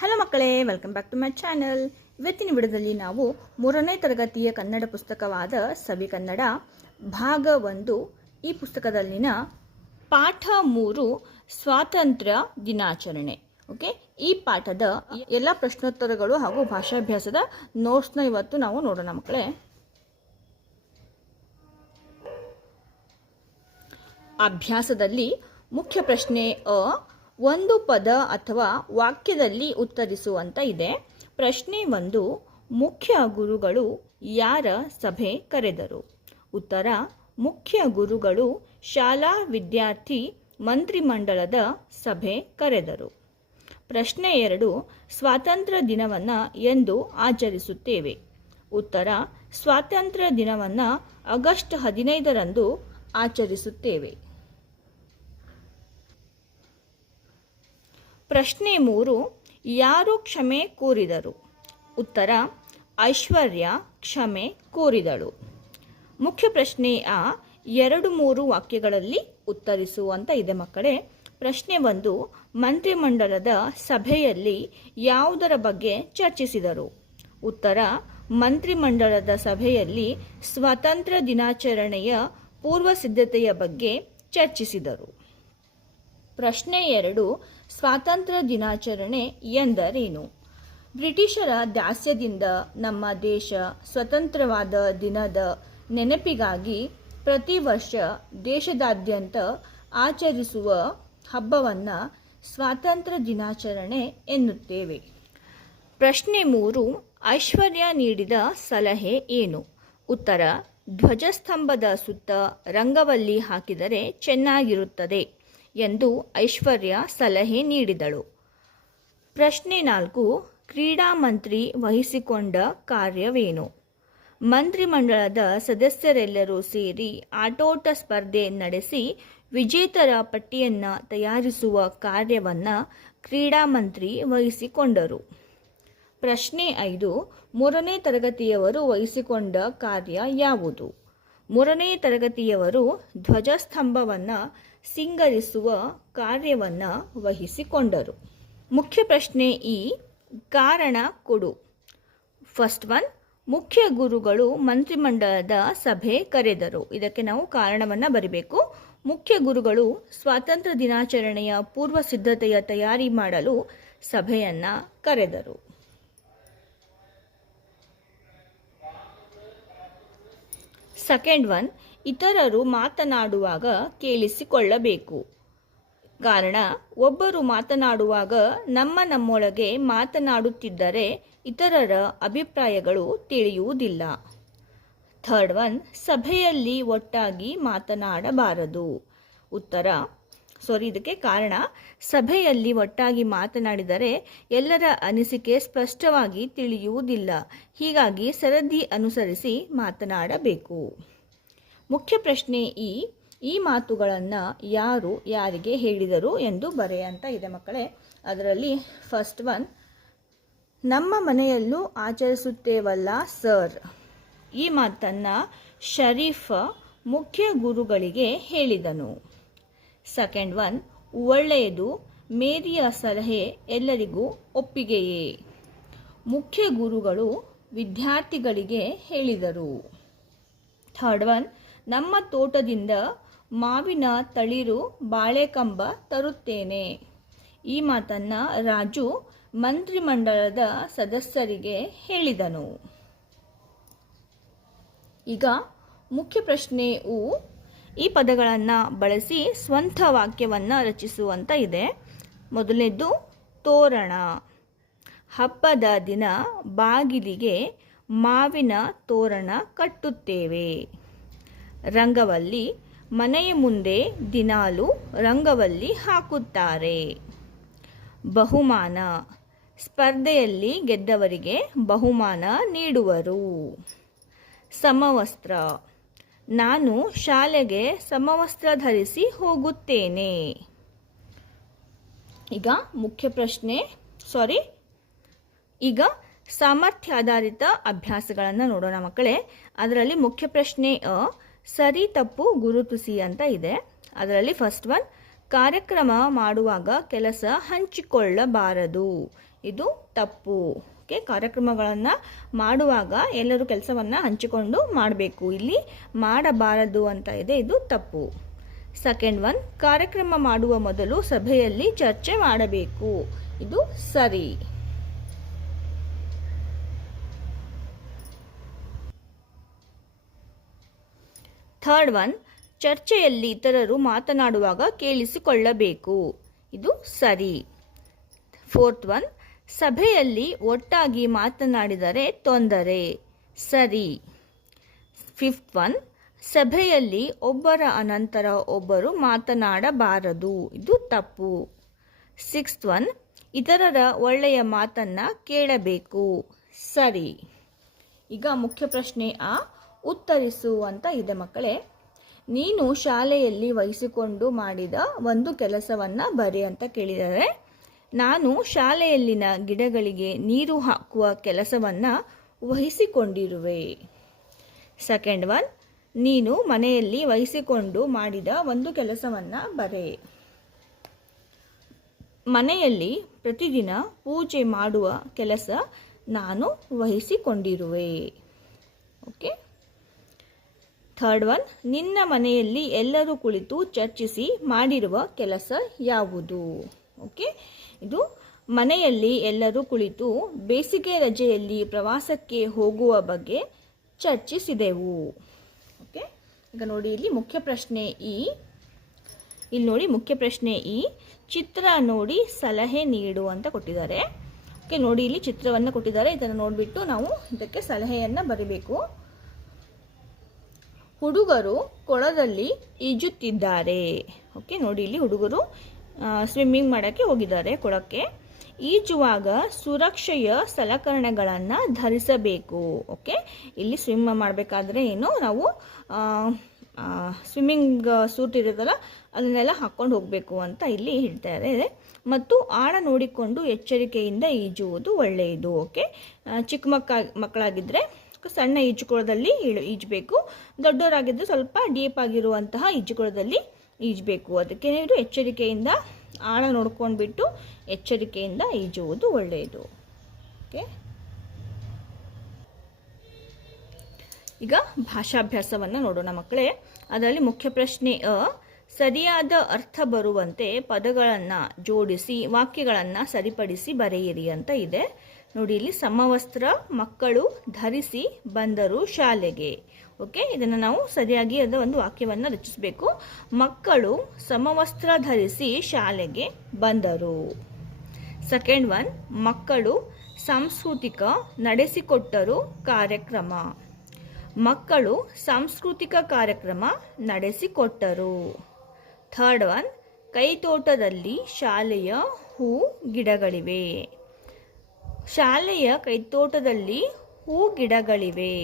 Hello ಮಕ್ಕಳೇ, welcome back to my channel. ಇವತ್ತಿನ ವಿಡಿಯೋದಲ್ಲಿ ನಾವು 3ನೇ ತರಗತಿಯ ಕನ್ನಡ ಪುಸ್ತಕವಾದ ಸವಿ ಕನ್ನಡ ಭಾಗ 1 ಈ ಪುಸ್ತಕದಲ್ಲಿನ ಪಾಠ 3 ಸ್ವಾತಂತ್ರ್ಯ ದಿನಾಚರಣೆ. ಓಕೆ, ಈ ಪಾಠದ ಎಲ್ಲ ಪ್ರಶ್ನೋತ್ತರಗಳು ಹಾಗೂ ಭಾಷಾಭ್ಯಾಸದ ನೋಟ್ಸ್ನ ಇವತ್ತು ನಾವು ನೋಡೋಣ ಮಕ್ಕಳೇ. ಅಭ್ಯಾಸದಲ್ಲಿ ಮುಖ್ಯ ಪ್ರಶ್ನೆ ಒಂದು ಪದ ಅಥವಾ ವಾಕ್ಯದಲ್ಲಿ ಉತ್ತರಿಸುವಂತ ಇದೆ. ಪ್ರಶ್ನೆ 1, ಮುಖ್ಯ ಗುರುಗಳು ಯಾರ ಸಭೆ ಕರೆದರು? ಉತ್ತರ, ಮುಖ್ಯ ಗುರುಗಳು ಶಾಲಾ ವಿದ್ಯಾರ್ಥಿ ಮಂತ್ರಿಮಂಡಲದ ಸಭೆ ಕರೆದರು. ಪ್ರಶ್ನೆ 2, ಸ್ವಾತಂತ್ರ್ಯ ದಿನವನ್ನು ಎಂದು ಆಚರಿಸುತ್ತೇವೆ? ಉತ್ತರ, ಸ್ವಾತಂತ್ರ್ಯ ದಿನವನ್ನು ಆಗಸ್ಟ್ 15ರಂದು ಆಚರಿಸುತ್ತೇವೆ. ಪ್ರಶ್ನೆ 3, ಯಾರು ಕ್ಷಮೆ ಕೋರಿದರು? ಉತ್ತರ, ಐಶ್ವರ್ಯ ಕ್ಷಮೆ ಕೋರಿದಳು. ಮುಖ್ಯ ಪ್ರಶ್ನೆ 2-3 ವಾಕ್ಯಗಳಲ್ಲಿ ಉತ್ತರಿಸುವಂತ ಇದೆ ಮಕ್ಕಳೇ. ಪ್ರಶ್ನೆ 1, ಮಂತ್ರಿಮಂಡಲದ ಸಭೆಯಲ್ಲಿ ಯಾವುದರ ಬಗ್ಗೆ ಚರ್ಚಿಸಿದರು? ಉತ್ತರ, ಮಂತ್ರಿಮಂಡಲದ ಸಭೆಯಲ್ಲಿ ಸ್ವಾತಂತ್ರ್ಯ ದಿನಾಚರಣೆಯ ಪೂರ್ವ ಸಿದ್ಧತೆಯ ಬಗ್ಗೆ ಚರ್ಚಿಸಿದರು. ಪ್ರಶ್ನೆ 2, ಸ್ವಾತಂತ್ರ್ಯ ದಿನಾಚರಣೆ ಎಂದರೇನು? ಬ್ರಿಟಿಷರ ದಾಸ್ಯದಿಂದ ನಮ್ಮ ದೇಶ ಸ್ವತಂತ್ರವಾದ ದಿನದ ನೆನಪಿಗಾಗಿ ಪ್ರತಿ ವರ್ಷ ದೇಶದಾದ್ಯಂತ ಆಚರಿಸುವ ಹಬ್ಬವನ್ನು ಸ್ವಾತಂತ್ರ್ಯ ದಿನಾಚರಣೆ ಎನ್ನುತ್ತೇವೆ. ಪ್ರಶ್ನೆ 3, ಐಶ್ವರ್ಯ ನೀಡಿದ ಸಲಹೆ ಏನು? ಉತ್ತರ, ಧ್ವಜಸ್ತಂಭದ ಸುತ್ತ ರಂಗವಲ್ಲಿ ಹಾಕಿದರೆ ಚೆನ್ನಾಗಿರುತ್ತದೆ ಎಂದು ಐಶ್ವರ್ಯ ಸಲಹೆ ನೀಡಿದಳು. ಪ್ರಶ್ನೆ 4, ಕ್ರೀಡಾ ಮಂತ್ರಿ ವಹಿಸಿಕೊಂಡ ಕಾರ್ಯವೇನು? ಮಂತ್ರಿಮಂಡಲದ ಸದಸ್ಯರೆಲ್ಲರೂ ಸೇರಿ ಆಟೋಟ ಸ್ಪರ್ಧೆ ನಡೆಸಿ ವಿಜೇತರ ಪಟ್ಟಿಯನ್ನು ತಯಾರಿಸುವ ಕಾರ್ಯವನ್ನು ಕ್ರೀಡಾ ಮಂತ್ರಿ ವಹಿಸಿಕೊಂಡರು. ಪ್ರಶ್ನೆ 5, 3ನೇ ತರಗತಿಯವರು ವಹಿಸಿಕೊಂಡ ಕಾರ್ಯ ಯಾವುದು? 3ನೇ ತರಗತಿಯವರು ಧ್ವಜಸ್ತಂಭವನ್ನು ಸಿಂಗರಿಸುವ ಕಾರ್ಯವನ್ನು ವಹಿಸಿಕೊಂಡರು. ಮುಖ್ಯ ಪ್ರಶ್ನೆ ಕಾರಣ ಕೊಡು. ಫಸ್ಟ್ 1, ಮುಖ್ಯ ಗುರುಗಳು ಮಂತ್ರಿಮಂಡಲದ ಸಭೆ ಕರೆದರು. ಇದಕ್ಕೆ ನಾವು ಕಾರಣವನ್ನು ಬರಿಬೇಕು. ಮುಖ್ಯ ಗುರುಗಳು ಸ್ವಾತಂತ್ರ್ಯ ದಿನಾಚರಣೆಯ ಪೂರ್ವ ಸಿದ್ಧತೆಯ ತಯಾರಿ ಮಾಡಲು ಸಭೆಯನ್ನು ಕರೆದರು. ಸೆಕೆಂಡ್ 1, ಇತರರು ಮಾತನಾಡುವಾಗ ಕೇಳಿಸಿಕೊಳ್ಳಬೇಕು. ಕಾರಣ, ಒಬ್ಬರು ಮಾತನಾಡುವಾಗ ನಮ್ಮೊಳಗೆ ಮಾತನಾಡುತ್ತಿದ್ದರೆ ಇತರರ ಅಭಿಪ್ರಾಯಗಳು ತಿಳಿಯುವುದಿಲ್ಲ. ಥರ್ಡ್ 1, ಸಭೆಯಲ್ಲಿ ಒಟ್ಟಾಗಿ ಮಾತನಾಡಬಾರದು. ಇದಕ್ಕೆ ಕಾರಣ, ಸಭೆಯಲ್ಲಿ ಒಟ್ಟಾಗಿ ಮಾತನಾಡಿದರೆ ಎಲ್ಲರ ಅನಿಸಿಕೆ ಸ್ಪಷ್ಟವಾಗಿ ತಿಳಿಯುವುದಿಲ್ಲ. ಹೀಗಾಗಿ ಸರದಿ ಅನುಸರಿಸಿ ಮಾತನಾಡಬೇಕು. ಮುಖ್ಯ ಪ್ರಶ್ನೆ ಈ ಮಾತುಗಳನ್ನು ಯಾರು ಯಾರಿಗೆ ಹೇಳಿದರು ಎಂದು ಬರೆಯಂತ ಇದೆ ಮಕ್ಕಳೇ. ಅದರಲ್ಲಿ ಫಸ್ಟ್ 1, ನಮ್ಮ ಮನೆಯಲ್ಲೂ ಆಚರಿಸುತ್ತೇವಲ್ಲ ಸರ್. ಈ ಮಾತನ್ನು ಶರೀಫ್ ಮುಖ್ಯ ಗುರುಗಳಿಗೆ ಹೇಳಿದನು. ಸೆಕೆಂಡ್ 1, ಒಳ್ಳೆಯದು, ಮೇರಿಯ ಸಲಹೆ ಎಲ್ಲರಿಗೂ ಒಪ್ಪಿಗೆಯೇ. ಮುಖ್ಯ ಗುರುಗಳು ವಿದ್ಯಾರ್ಥಿಗಳಿಗೆ ಹೇಳಿದರು. ಥರ್ಡ್ 1, ನಮ್ಮ ತೋಟದಿಂದ ಮಾವಿನ ತಳಿರು ಬಾಳೆಕಂಬ ತರುತ್ತೇನೆ. ಈ ಮಾತನ್ನು ರಾಜು ಮಂತ್ರಿಮಂಡಲದ ಸದಸ್ಯರಿಗೆ ಹೇಳಿದನು. ಈಗ ಮುಖ್ಯ ಪ್ರಶ್ನೆ ಈ ಪದಗಳನ್ನು ಬಳಸಿ ಸ್ವಂತ ವಾಕ್ಯವನ್ನು ರಚಿಸುವಂತ ಇದೆ. ಮೊದಲನೇದು ತೋರಣ. ಹಬ್ಬದ ದಿನ ಬಾಗಿಲಿಗೆ ಮಾವಿನ ತೋರಣ ಕಟ್ಟುತ್ತೇವೆ. ರಂಗವಲ್ಲಿ, ಮನೆಯ ಮುಂದೆ ದಿನಾಲು ರಂಗವಲ್ಲಿ ಹಾಕುತ್ತಾರೆ. ಬಹುಮಾನ, ಸ್ಪರ್ಧೆಯಲ್ಲಿ ಗೆದ್ದವರಿಗೆ ಬಹುಮಾನ ನೀಡುವರು. ಸಮವಸ್ತ್ರ, ನಾನು ಶಾಲೆಗೆ ಸಮವಸ್ತ್ರ ಧರಿಸಿ ಹೋಗುತ್ತೇನೆ. ಈಗ ಸಾಮರ್ಥ್ಯಾಧಾರಿತ ಅಭ್ಯಾಸಗಳನ್ನು ನೋಡೋಣ ಮಕ್ಕಳೇ. ಅದರಲ್ಲಿ ಮುಖ್ಯ ಪ್ರಶ್ನೆ ಸರಿ ತಪ್ಪು ಗುರುತಿಸಿ ಅಂತ ಇದೆ. ಅದರಲ್ಲಿ ಫಸ್ಟ್ 1, ಕಾರ್ಯಕ್ರಮ ಮಾಡುವಾಗ ಕೆಲಸ ಹಂಚಿಕೊಳ್ಳಬಾರದು. ಇದು ತಪ್ಪು. ಓಕೆ, ಕಾರ್ಯಕ್ರಮಗಳನ್ನು ಮಾಡುವಾಗ ಎಲ್ಲರೂ ಕೆಲಸವನ್ನು ಹಂಚಿಕೊಂಡು ಮಾಡಬೇಕು. ಇಲ್ಲಿ ಮಾಡಬಾರದು ಅಂತ ಇದೆ, ಇದು ತಪ್ಪು. ಸೆಕೆಂಡ್ ಒನ್, ಕಾರ್ಯಕ್ರಮ ಮಾಡುವ ಮೊದಲು ಸಭೆಯಲ್ಲಿ ಚರ್ಚೆ ಮಾಡಬೇಕು. ಇದು ಸರಿ. ಥರ್ಡ್ ಒನ್, ಚರ್ಚೆಯಲ್ಲಿ ಇತರರು ಮಾತನಾಡುವಾಗ ಕೇಳಿಸಿಕೊಳ್ಳಬೇಕು. ಇದು ಸರಿ. ಫೋರ್ತ್ ಒನ್, ಸಭೆಯಲ್ಲಿ ಒಟ್ಟಾಗಿ ಮಾತನಾಡಿದರೆ ತೊಂದರೆ. ಸರಿ. ಫಿಫ್ತ್ ಒನ್, ಸಭೆಯಲ್ಲಿ ಒಬ್ಬರ ಅನಂತರ ಒಬ್ಬರು ಮಾತನಾಡಬಾರದು. ಇದು ತಪ್ಪು. ಸಿಕ್ಸ್ತ್ ಒನ್, ಇತರರ ಒಳ್ಳೆಯ ಮಾತನ್ನು ಕೇಳಬೇಕು. ಸರಿ. ಈಗ ಮುಖ್ಯ ಪ್ರಶ್ನೆ ಆ ಉತ್ತರಿಸು ಅಂತ ಇದೆ ಮಕ್ಕಳೇ. ನೀನು ಶಾಲೆಯಲ್ಲಿ ವಹಿಸಿಕೊಂಡು ಮಾಡಿದ ಒಂದು ಕೆಲಸವನ್ನು ಬರೆ ಅಂತ ಕೇಳಿದರೆ, ನಾನು ಶಾಲೆಯಲ್ಲಿನ ಗಿಡಗಳಿಗೆ ನೀರು ಹಾಕುವ ಕೆಲಸವನ್ನು ವಹಿಸಿಕೊಂಡಿರುವೆ. ಸೆಕೆಂಡ್ ಒನ್, ನೀನು ಮನೆಯಲ್ಲಿ ವಹಿಸಿಕೊಂಡು ಮಾಡಿದ ಒಂದು ಕೆಲಸವನ್ನು ಬರೆ. ಮನೆಯಲ್ಲಿ ಪ್ರತಿದಿನ ಪೂಜೆ ಮಾಡುವ ಕೆಲಸ ನಾನು ವಹಿಸಿಕೊಂಡಿರುವೆ. ಓಕೆ. ಥರ್ಡ್ ಒನ್, ನಿನ್ನ ಮನೆಯಲ್ಲಿ ಎಲ್ಲರೂ ಕುಳಿತು ಚರ್ಚಿಸಿ ಮಾಡಿರುವ ಕೆಲಸ ಯಾವುದು? ಓಕೆ, ಇದು ಮನೆಯಲ್ಲಿ ಎಲ್ಲರೂ ಕುಳಿತು ಬೇಸಿಗೆ ರಜೆಯಲ್ಲಿ ಪ್ರವಾಸಕ್ಕೆ ಹೋಗುವ ಬಗ್ಗೆ ಚರ್ಚಿಸಿದೆವು. ಓಕೆ, ಈಗ ನೋಡಿ ಇಲ್ಲಿ ಮುಖ್ಯ ಪ್ರಶ್ನೆ ಇಲ್ಲಿ ನೋಡಿ ಮುಖ್ಯ ಪ್ರಶ್ನೆ ಚಿತ್ರ ನೋಡಿ ಸಲಹೆ ನೀಡು ಅಂತ ಕೊಟ್ಟಿದ್ದಾರೆ. ಓಕೆ, ನೋಡಿ ಇಲ್ಲಿ ಚಿತ್ರವನ್ನು ಕೊಟ್ಟಿದ್ದಾರೆ. ಇದನ್ನು ನೋಡಿಬಿಟ್ಟು ನಾವು ಇದಕ್ಕೆ ಸಲಹೆಯನ್ನು ಬರೀಬೇಕು. ಹುಡುಗರು ಕೊಳದಲ್ಲಿ ಈಜುತ್ತಿದ್ದಾರೆ. ಓಕೆ, ನೋಡಿ ಇಲ್ಲಿ ಹುಡುಗರು ಸ್ವಿಮ್ಮಿಂಗ್ ಮಾಡೋಕ್ಕೆ ಹೋಗಿದ್ದಾರೆ ಕೊಳಕ್ಕೆ. ಈಜುವಾಗ ಸುರಕ್ಷೆಯ ಸಲಕರಣೆಗಳನ್ನು ಧರಿಸಬೇಕು. ಓಕೆ, ಇಲ್ಲಿ ಸ್ವಿಮ್ ಮಾಡಬೇಕಾದ್ರೆ ನಾವು ಸ್ವಿಮ್ಮಿಂಗ್ ಸೂಟ್ ಇರುತ್ತಲ್ಲ ಅದನ್ನೆಲ್ಲ ಹಾಕ್ಕೊಂಡು ಹೋಗಬೇಕು ಅಂತ ಇಲ್ಲಿ ಹೇಳ್ತಾ ಇದೆ. ಮತ್ತು ಆಳ ನೋಡಿಕೊಂಡು ಎಚ್ಚರಿಕೆಯಿಂದ ಈಜುವುದು ಒಳ್ಳೆಯದು. ಓಕೆ, ಚಿಕ್ಕ ಮಕ್ಕಳಾಗಿದ್ದರೆ ಸಣ್ಣ ಈಜುಕೊಳದಲ್ಲಿ ಈಜಬೇಕು. ದೊಡ್ಡವರಾಗಿದ್ದರೆ ಸ್ವಲ್ಪ ಡೀಪ್ ಆಗಿರುವಂತಹ ಈಜುಕೊಳದಲ್ಲಿ ಈಜಬೇಕು. ಅದಕ್ಕೆ ಇದು ಎಚ್ಚರಿಕೆಯಿಂದ ಆಳ ನೋಡ್ಕೊಂಡ್ಬಿಟ್ಟು ಎಚ್ಚರಿಕೆಯಿಂದ ಈಜುವುದು ಒಳ್ಳೆಯದು. ಓಕೆ, ಈಗ ಭಾಷಾಭ್ಯಾಸವನ್ನು ನೋಡೋಣ ಮಕ್ಕಳೇ. ಅದರಲ್ಲಿ ಮುಖ್ಯ ಪ್ರಶ್ನೆ ಸರಿಯಾದ ಅರ್ಥ ಬರುವಂತೆ ಪದಗಳನ್ನು ಜೋಡಿಸಿ ವಾಕ್ಯಗಳನ್ನು ಸರಿಪಡಿಸಿ ಬರೆಯಿರಿ ಅಂತ ಇದೆ. ನೋಡಿ ಇಲ್ಲಿ ಸಮವಸ್ತ್ರ ಮಕ್ಕಳು ಧರಿಸಿ ಬಂದರು ಶಾಲೆಗೆ. ಓಕೆ, ಇದನ್ನು ನಾವು ಸರಿಯಾಗಿ ಅದರ ಒಂದು ವಾಕ್ಯವನ್ನು ರಚಿಸಬೇಕು. ಮಕ್ಕಳು ಸಮವಸ್ತ್ರ ಧರಿಸಿ ಶಾಲೆಗೆ ಬಂದರು. ಸೆಕೆಂಡ್ ಒನ್, ಮಕ್ಕಳು ಸಾಂಸ್ಕೃತಿಕ ನಡೆಸಿಕೊಟ್ಟರು ಕಾರ್ಯಕ್ರಮ. ಮಕ್ಕಳು ಸಾಂಸ್ಕೃತಿಕ ಕಾರ್ಯಕ್ರಮ ನಡೆಸಿಕೊಟ್ಟರು. ಥರ್ಡ್ ಒನ್, ಕೈತೋಟದಲ್ಲಿ ಶಾಲೆಯ ಹೂ ಗಿಡಗಳಿವೆ. ಶಾಲೆಯ ಕೈತೋಟದಲ್ಲಿ ಹೂ ಗಿಡಗಳಿವೆ.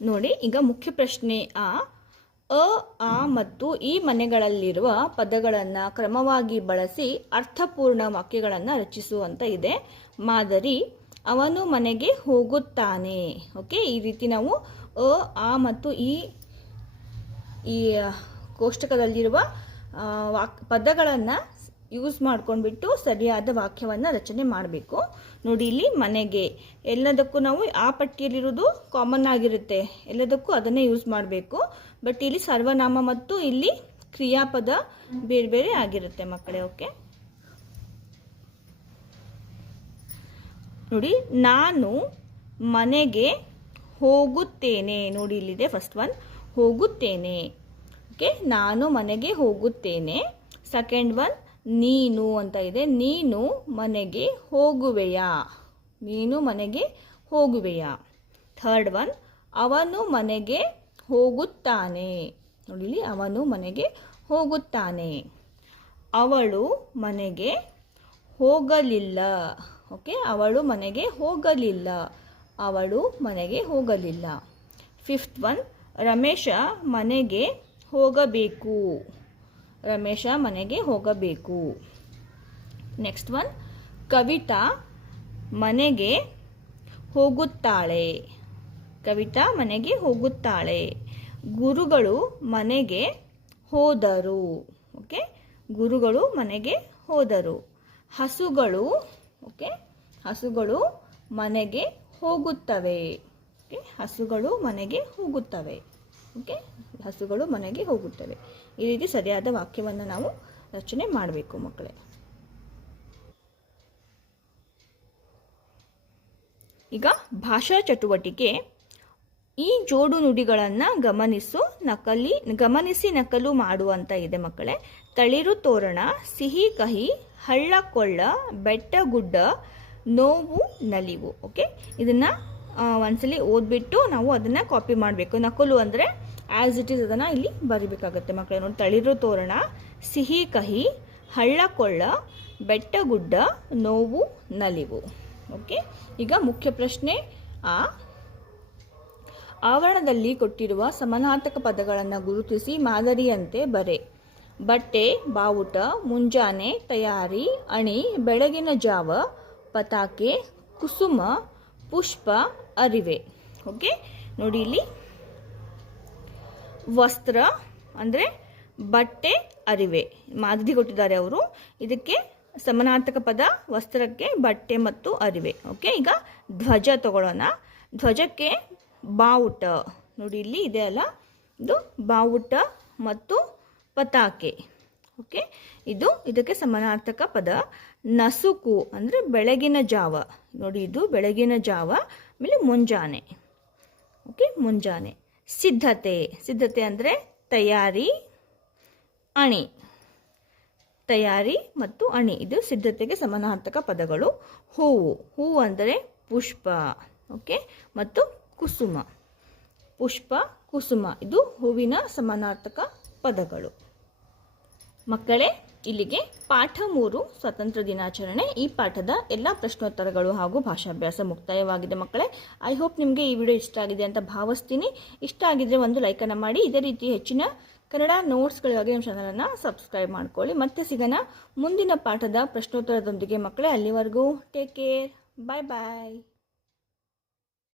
ನೋಡಿ ಈಗ ಮುಖ್ಯ ಪ್ರಶ್ನೆ ಆ ಮತ್ತು ಈ ಮನೆಗಳಲ್ಲಿರುವ ಪದಗಳನ್ನು ಕ್ರಮವಾಗಿ ಬಳಸಿ ಅರ್ಥಪೂರ್ಣ ವಾಕ್ಯಗಳನ್ನು ರಚಿಸುವಂತ ಇದೆ. ಮಾದರಿ, ಅವನು ಮನೆಗೆ ಹೋಗುತ್ತಾನೆ. ಓಕೆ, ಈ ರೀತಿ ನಾವು ಆ ಮತ್ತು ಈ ಕೋಷ್ಟಕದಲ್ಲಿರುವ ಪದಗಳನ್ನು ಯೂಸ್ ಮಾಡ್ಕೊಂಡ್ಬಿಟ್ಟು ಸರಿಯಾದ ವಾಕ್ಯವನ್ನು ರಚನೆ ಮಾಡಬೇಕು. ನೋಡಿ ಇಲ್ಲಿ ಮನೆಗೆ ಎಲ್ಲದಕ್ಕೂ ನಾವು ಆ ಪಟ್ಟಿಯಲ್ಲಿರೋದು ಕಾಮನ್ ಆಗಿರುತ್ತೆ, ಎಲ್ಲದಕ್ಕೂ ಅದನ್ನೇ ಯೂಸ್ ಮಾಡಬೇಕು. ಬಟ್ ಇಲ್ಲಿ ಸರ್ವನಾಮ ಮತ್ತು ಇಲ್ಲಿ ಕ್ರಿಯಾಪದ ಬೇರೆ ಬೇರೆ ಆಗಿರುತ್ತೆ ಮಕ್ಕಳೇ. ಓಕೆ, ನೋಡಿ ನಾನು ಮನೆಗೆ ಹೋಗುತ್ತೇನೆ. ನೋಡಿ ಇಲ್ಲಿದೆ ಫಸ್ಟ್ ಒನ್, ಹೋಗುತ್ತೇನೆ. ಓಕೆ, ನಾನು ಮನೆಗೆ ಹೋಗುತ್ತೇನೆ. ಸೆಕೆಂಡ್ ಒನ್, ನೀನು ಅಂತ ಇದೆ. ನೀನು ಮನೆಗೆ ಹೋಗುವೆಯಾ? ನೀನು ಮನೆಗೆ ಹೋಗುವೆಯಾ? ಥರ್ಡ್ ಒನ್, ಅವನು ಮನೆಗೆ ಹೋಗುತ್ತಾನೆ. ನೋಡಿ ಇಲ್ಲಿ ಅವನು ಮನೆಗೆ ಹೋಗುತ್ತಾನೆ. ಅವಳು ಮನೆಗೆ ಹೋಗಲಿಲ್ಲ. ಓಕೆ, ಅವಳು ಮನೆಗೆ ಹೋಗಲಿಲ್ಲ. ಅವಳು ಮನೆಗೆ ಹೋಗಲಿಲ್ಲ. ಫಿಫ್ತ್ ಒನ್, ರಮೇಶ ಮನೆಗೆ ಹೋಗಬೇಕು. ರಮೇಶ ಮನೆಗೆ ಹೋಗಬೇಕು. ನೆಕ್ಸ್ಟ್ ಒನ್, ಕವಿತಾ ಮನೆಗೆ ಹೋಗುತ್ತಾಳೆ. ಕವಿತಾ ಮನೆಗೆ ಹೋಗುತ್ತಾಳೆ. ಗುರುಗಳು ಮನೆಗೆ ಹೋದರು. ಓಕೆ, ಗುರುಗಳು ಮನೆಗೆ ಹೋದರು. ಹಸುಗಳು ಓಕೆ ಹಸುಗಳು ಮನೆಗೆ ಹೋಗುತ್ತವೆ. ಓಕೆ ಹಸುಗಳು ಮನೆಗೆ ಹೋಗುತ್ತವೆ. ಓಕೆ ಹಸುಗಳು ಮನೆಗೆ ಹೋಗುತ್ತವೆ. ಈ ರೀತಿ ಸರಿಯಾದ ವಾಕ್ಯವನ್ನು ನಾವು ರಚನೆ ಮಾಡಬೇಕು ಮಕ್ಕಳೇ. ಈಗ ಭಾಷಾ ಚಟುವಟಿಕೆ. ಈ ಜೋಡು ನುಡಿಗಳನ್ನು ಗಮನಿಸಿ ನಕಲು ಮಾಡುವಂತ ಇದೆ ಮಕ್ಕಳೇ. ತಳಿರು ತೋರಣ, ಸಿಹಿ ಕಹಿ, ಹಳ್ಳ ಕೊಳ್ಳ, ಬೆಟ್ಟ ಗುಡ್ಡ, ನೋವು ನಲಿವು. ಓಕೆ ಇದನ್ನು ಒಂದ್ಸಲಿ ಓದ್ಬಿಟ್ಟು ನಾವು ಅದನ್ನು ಕಾಪಿ ಮಾಡಬೇಕು. ನಕಲು ಅಂದರೆ ಆ್ಯಸ್ ಇಟ್ ಈಸ್ ಅದನ್ನು ಇಲ್ಲಿ ಬರಿಬೇಕಾಗತ್ತೆ ಮಕ್ಕಳೇ. ನೋಡಿ, ತಳಿರು ತೋರಣ, ಸಿಹಿ ಕಹಿ, ಹಳ್ಳ ಕೊಳ್ಳ, ಬೆಟ್ಟ ಗುಡ್ಡ, ನೋವು ನಲಿವು. ಓಕೆ ಈಗ ಮುಖ್ಯ ಪ್ರಶ್ನೆ ಆವರಣದಲ್ಲಿ ಕೊಟ್ಟಿರುವ ಸಮಾನಾರ್ಥಕ ಪದಗಳನ್ನು ಗುರುತಿಸಿ ಮಾದರಿಯಂತೆ ಬರೆ. ಬಟ್ಟೆ, ಬಾವುಟ, ಮುಂಜಾನೆ, ತಯಾರಿ, ಅಣಿ, ಬೆಳಗಿನ ಜಾವ, ಪತಾಕೆ, ಕುಸುಮ, ಪುಷ್ಪ, ಅರಿವೆ. ಓಕೆ ನೋಡಿ, ಇಲ್ಲಿ ವಸ್ತ್ರ ಅಂದರೆ ಬಟ್ಟೆ, ಅರಿವೆ ಮಾದರಿ ಕೊಟ್ಟಿದ್ದಾರೆ ಅವರು. ಇದಕ್ಕೆ ಸಮಾನಾರ್ಥಕ ಪದ ವಸ್ತ್ರಕ್ಕೆ ಬಟ್ಟೆ ಮತ್ತು ಅರಿವೆ. ಓಕೆ ಈಗ ಧ್ವಜ ತಗೊಳ್ಳೋಣ. ಧ್ವಜಕ್ಕೆ ಬಾವುಟ ನೋಡಿ ಇಲ್ಲಿ ಇದೆ ಅಲ್ಲ, ಇದು ಬಾವುಟ ಮತ್ತು ಪತಾಕೆ. ಓಕೆ ಇದಕ್ಕೆ ಸಮಾನಾರ್ಥಕ ಪದ ನಸುಕು ಅಂದರೆ ಬೆಳಗಿನ ಜಾವ. ನೋಡಿ ಇದು ಬೆಳಗಿನ ಜಾವ, ಆಮೇಲೆ ಮುಂಜಾನೆ. ಓಕೆ ಮುಂಜಾನೆ. ಸಿದ್ಧತೆ ಅಂದರೆ ತಯಾರಿ, ಅಣಿ. ತಯಾರಿ ಮತ್ತು ಅಣಿ ಇದು ಸಿದ್ಧತೆಗೆ ಸಮಾನಾರ್ಥಕ ಪದಗಳು. ಹೂವು ಅಂದರೆ ಪುಷ್ಪ. ಓಕೆ ಮತ್ತು ಕುಸುಮ, ಪುಷ್ಪ, ಕುಸುಮ ಇದು ಹೂವಿನ ಸಮಾನಾರ್ಥಕ ಪದಗಳು. ಮಕ್ಕಳೇ, ಇಲ್ಲಿಗೆ ಪಾಠ 3 ಸ್ವಾತಂತ್ರ್ಯ ದಿನಾಚರಣೆ ಈ ಪಾಠದ ಎಲ್ಲ ಪ್ರಶ್ನೋತ್ತರಗಳು ಹಾಗೂ ಭಾಷಾಭ್ಯಾಸ ಮುಕ್ತಾಯವಾಗಿದೆ ಮಕ್ಕಳೇ. ಐ ಹೋಪ್ ನಿಮಗೆ ಈ ವಿಡಿಯೋ ಇಷ್ಟ ಆಗಿದೆ ಅಂತ ಭಾವಿಸ್ತೀನಿ. ಇಷ್ಟ ಆಗಿದ್ರೆ ಒಂದು ಲೈಕನ್ನು ಮಾಡಿ. ಇದೇ ರೀತಿ ಹೆಚ್ಚಿನ ಕನ್ನಡ ನೋಟ್ಸ್ಗಳಿಗಾಗಿ ನಮ್ಮ ಚಾನಲನ್ನು ಸಬ್ಸ್ಕ್ರೈಬ್ ಮಾಡ್ಕೊಳ್ಳಿ. ಮತ್ತೆ ಸಿಗೋಣ ಮುಂದಿನ ಪಾಠದ ಪ್ರಶ್ನೋತ್ತರದೊಂದಿಗೆ ಮಕ್ಕಳೇ. ಅಲ್ಲಿವರೆಗೂ ಟೇಕ್ ಕೇರ್. ಬಾಯ್ ಬಾಯ್.